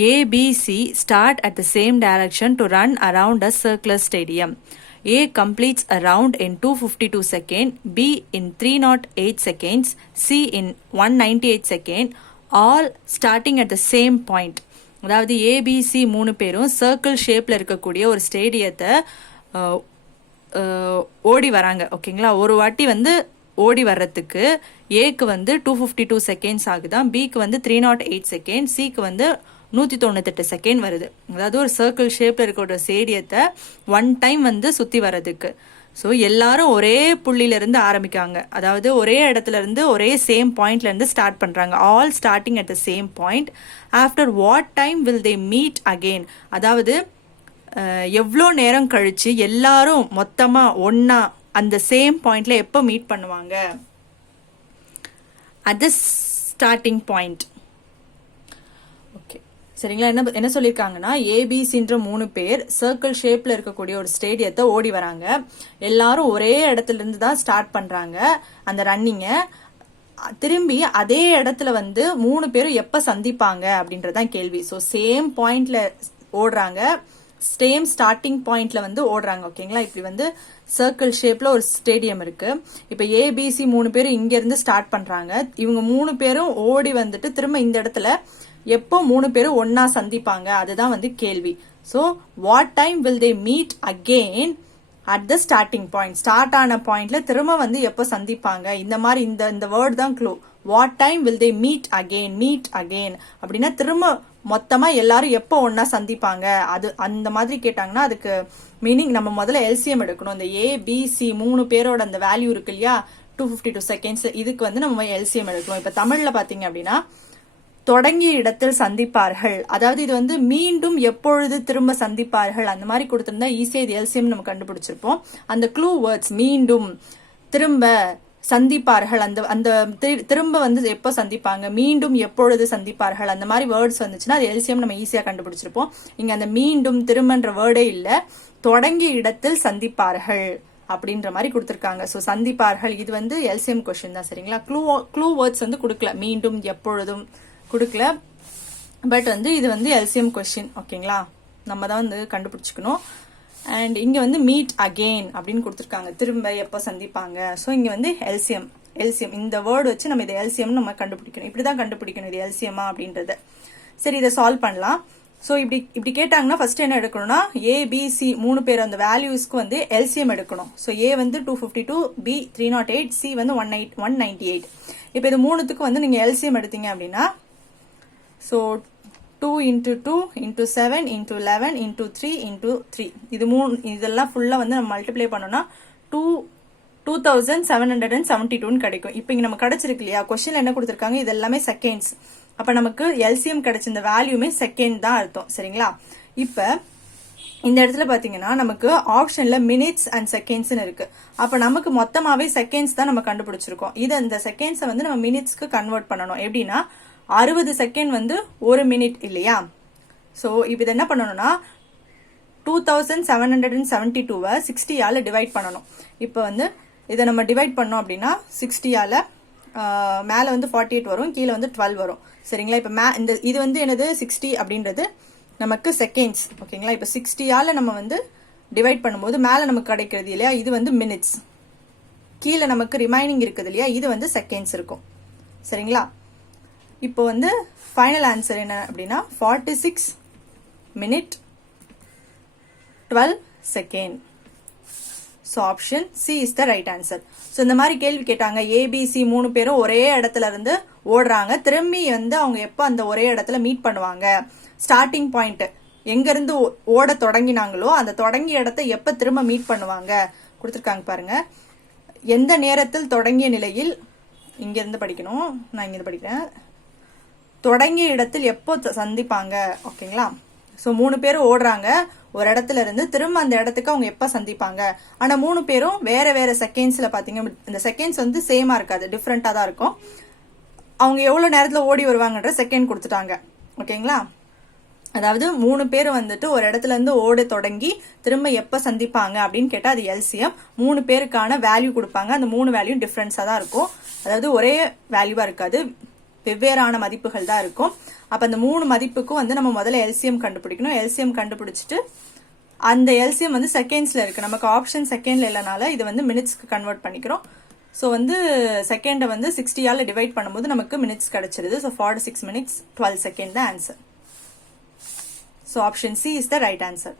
A, B, C start at the same direction to run around a circular stadium. A completes a round in 252 seconds, B in 308 seconds, C in 198 seconds, all starting at the same point. அதாவது ABC 3 பேரும் circle ஷேப்பில் இருக்கக்கூடிய ஒரு ஸ்டேடியத்தை ஓடி வராங்க. ஓகேங்களா, ஒரு வாட்டி வந்து ஓடி வர்றதுக்கு ஏக்கு வந்து 252 செகண்ட்ஸ் ஆகுதான், பிக்கு வந்து 308 செகண்ட், சிக்கு வந்து 198 செகண்ட் வருது. அதாவது ஒரு சர்க்கிள் ஷேப்பில் இருக்கிற ஒரு ஸ்டேடியத்தை ஒன் டைம் வந்து சுற்றி வர்றதுக்கு. ஸோ எல்லாரும் ஒரே புள்ளியிலேருந்து ஆரம்பிக்காங்க, அதாவது ஒரே இடத்துல இருந்து ஒரே சேம் பாயிண்ட்லேருந்து ஸ்டார்ட் பண்ணுறாங்க. All starting at the same point. After what time will they meet again, அதாவது எவ்வளோ நேரம் கழித்து எல்லாரும் மொத்தமாக ஒன்றா அந்த சேம் பாயிண்ட்ல எப்போ மீட் பண்ணுவாங்க, at the starting point. Okay சரிங்களா. என்ன சொல்லியிருக்காங்கன்னா, ஏபிசின்ற 3 பேர் சர்க்கிள் ஷேப்ல இருக்கக்கூடிய ஒரு ஸ்டேடியத்தை ஓடி வராங்க. எல்லாரும் ஒரே இடத்துல இருந்து தான் ஸ்டார்ட் பண்றாங்க அந்த ரன்னிங்கை. திரும்பி அதே இடத்துல வந்து 3 பேரும் எப்ப சந்திப்பாங்க அப்படின்றதான் கேள்வி. ஸோ சேம் பாயிண்ட்ல ஓடுறாங்க, சேம் ஸ்டார்டிங் பாயிண்ட்ல வந்து ஓடுறாங்க. ஓகேங்களா, இப்படி வந்து சர்க்கிள் ஷேப்ல ஒரு ஸ்டேடியம் இருக்கு. இப்ப ஏபிசி 3 பேரும் இங்க இருந்து ஸ்டார்ட் பண்றாங்க. இவங்க 3 பேரும் ஓடி வந்துட்டு திரும்ப இந்த இடத்துல எப்போ 3 பேரும் ஒன்னா சந்திப்பாங்க, அதுதான் வந்து கேள்வி. So what time will they meet again at the starting point, start ஆன பாயிண்ட்ல திரும்ப வந்து எப்போ சந்திப்பாங்க, இந்த மாதிரி இந்த வேர்ட் தான் clue. What time will they meet again அப்படின்னா திரும்ப மொத்தமா எல்லாரும் எப்போ ஒன்னா சந்திப்பாங்க, அது அந்த மாதிரி கேட்டாங்கன்னா அதுக்கு மீனிங் நம்ம முதல்ல எல்சிஎம் எடுக்கணும். இந்த ஏபிசி 3 பேரோட அந்த வேல்யூ இருக்கு இல்லையா, 252 செகண்ட்ஸ், இதுக்கு வந்து நம்ம எல்சிஎம் எடுக்கணும். இப்ப தமிழ்ல பாத்தீங்க அப்படின்னா, தொடங்கிய இடத்தில் சந்திப்பார்கள், அதாவது இது வந்து மீண்டும் எப்பொழுது திரும்ப சந்திப்பார்கள் அந்த மாதிரி கொடுத்திருந்தா ஈஸியா இது எல்சிஎம் நம்ம கண்டுபிடிச்சிருப்போம். அந்த க்ளூ வேர்ட்ஸ் மீண்டும், திரும்ப, சந்திப்பார்கள், அந்த திரும்ப வந்து எப்போ சந்திப்பாங்க, மீண்டும் எப்பொழுது சந்திப்பார்கள், அந்த மாதிரி வேர்ட்ஸ் வந்துச்சுன்னா அது எல்சிஎம் நம்ம ஈஸியா கண்டுபிடிச்சிருப்போம். இங்க அந்த மீண்டும் திரும்பன்ற வேர்டே இல்ல, தொடங்கிய இடத்தில் சந்திப்பார்கள் அப்படின்ற மாதிரி கொடுத்திருக்காங்க. ஸோ சந்திப்பார்கள் இது வந்து எல்சிஎம் கொஸ்டின் தான். சரிங்களா, க்ளூ வேர்ட்ஸ் வந்து கொடுக்கல, மீண்டும் எப்பொழுதும் கொடுக்கல, பட் வந்து இது வந்து எல்சிஎம் கொஸ்டின். ஓகேங்களா, நம்ம தான் வந்து கண்டுபிடிச்சிக்கணும். அண்ட் இங்க வந்து மீட் அகெயின் அப்படின்னு கொடுத்துருக்காங்க, திரும்ப எப்போ சந்திப்பாங்க. ஸோ இங்க வந்து எல்சிஎம் இந்த வேர்டு வச்சு நம்ம இதை எல்சிஎம் நம்ம கண்டுபிடிக்கணும். இப்படிதான் கண்டுபிடிக்கணும் இது எல்சிஎம்மா அப்படின்றத. சரி, இதை சால்வ் பண்ணலாம். ஸோ இப்படி கேட்டாங்கன்னா ஃபர்ஸ்ட் என்ன எடுக்கணும்னா, ஏபிசி 3 பேர் அந்த வேல்யூஸ்க்கு வந்து எல்சிஎம் எடுக்கணும். ஸோ ஏ வந்து 252, பி 308, சி வந்து 198. இப்போ இது 3த்துக்கு வந்து நீங்க எல்சிஎம் எடுத்தீங்க அப்படின்னா, so 2 into 2 into 7 into 11 into 3 into 3 இதெல்லாம் ஃபுல்லா வந்து நம்ம மல்டிப்ளை பண்ணோம்னா 2772 கிடைக்கும். இப்போ இங்க நம்ம கிடைச்சிருக்கு இல்லையா, கொஸ்டின்ல என்ன கொடுத்திருக்காங்க, இது எல்லாமே செகண்ட்ஸ். அப்ப நமக்கு எல்சிஎம் கிடைச்ச வேல்யூமே செகண்ட் தான் அர்த்தம். சரிங்களா, இப்ப இந்த இடத்துல பாத்தீங்கன்னா நமக்கு ஆப்ஷன்ல மினிட்ஸ் அண்ட் செகண்ட்ஸ் இருக்கு. அப்ப நமக்கு மொத்தமாவே செகண்ட்ஸ் தான் நம்ம கண்டுபிடிச்சிருக்கோம். இது இந்த செகண்ட்ஸை வந்து நம்ம மினிட்ஸ்க்கு கன்வெர்ட் பண்ணணும். எப்படின்னா 60 செகண்ட் வந்து 1 மினிட் இல்லையா. ஸோ இப்போ இதை என்ன பண்ணணும்னா 2772 60ஆல டிவைட் பண்ணணும். இப்போ வந்து இதை நம்ம டிவைட் பண்ணோம் அப்படின்னா 60ஆல மேல வந்து 48 வரும், கீழே வந்து 12 வரும். சரிங்களா, இப்போ இது வந்து என்னது 60 அப்படின்றது நமக்கு செகண்ட்ஸ். ஓகேங்களா, இப்போ 60ஆல நம்ம வந்து டிவைட் பண்ணும்போது மேல நமக்கு கிடைக்கிறது இல்லையா, இது வந்து மினிட்ஸ், கீழே நமக்கு ரிமைனிங் இருக்குது இல்லையா, இது வந்து செகண்ட்ஸ் இருக்கும். சரிங்களா, இப்போ வந்து ஃபைனல் ஆன்சர் என்ன அப்படின்னா 46 minute 12 second. So option C is the right answer. So இந்த மாதிரி கேள்வி கேட்டாங்க, ஏபிசி 3 பேரும் ஒரே இடத்துல இருந்து ஓடுறாங்க, திரும்பி வந்து அவங்க எப்போ அந்த ஒரே இடத்துல மீட் பண்ணுவாங்க, ஸ்டார்டிங் பாயிண்ட் எங்க இருந்து ஓட தொடங்கினாங்களோ அந்த தொடங்கிய இடத்த எப்ப திரும்ப மீட் பண்ணுவாங்க கொடுத்துருக்காங்க பாருங்க. எந்த நேரத்தில் தொடங்கிய நிலையில், இங்க இருந்து படிக்கணும், நான் இங்க இருந்து படிக்கிறேன், தொடங்கிய இடத்தில் எப்போ சந்திப்பாங்க. ஓகேங்களா, ஸோ 3 பேரும் ஓடுறாங்க ஒரு இடத்துல இருந்து, திரும்ப அந்த இடத்துக்கு அவங்க எப்ப சந்திப்பாங்க. ஆனா 3 பேரும் வேற வேற செகண்ட்ஸ்ல பாத்தீங்க, இந்த செகண்ட்ஸ் வந்து சேமா இருக்காது, டிஃப்ரெண்டா தான் இருக்கும். அவங்க எவ்வளவு நேரத்துல ஓடி வருவாங்கன்ற செகண்ட் கொடுத்துட்டாங்க. ஓகேங்களா, அதாவது 3 பேர் வந்துட்டு ஒரு இடத்துல இருந்து ஓட தொடங்கி திரும்ப எப்ப சந்திப்பாங்க அப்படின்னு கேட்டா அது எல்சிஎம். 3 பேருக்கான வேல்யூ கொடுப்பாங்க, அந்த 3 வேல்யூ டிஃபரன்ஸா தான் இருக்கும், அதாவது ஒரே வேல்யூவா இருக்காது, வெவ்வேறான மதிப்புகள் தான் இருக்கும். அப்ப அந்த 3 மதிப்புக்கும் வந்து நம்ம முதல்ல எல்சிஎம் கண்டுபிடிக்கணும். எல்சிஎம் கண்டுபிடிச்சிட்டு அந்த எல்சிஎம் வந்து செகண்ட்ஸ்ல இருக்கு. நமக்கு ஆப்ஷன் செகண்ட்ல இல்லனால இது வந்து மினிட்ஸ்க்கு கன்வெர்ட் பண்ணிக்கிறோம். ஸோ வந்து செகண்டை வந்து 60ஆல டிவைட் பண்ணும்போது நமக்கு மினிட்ஸ் கிடைச்சிருது. ஸோ 46 minutes 12 seconds தான் answer. So option C is the right answer.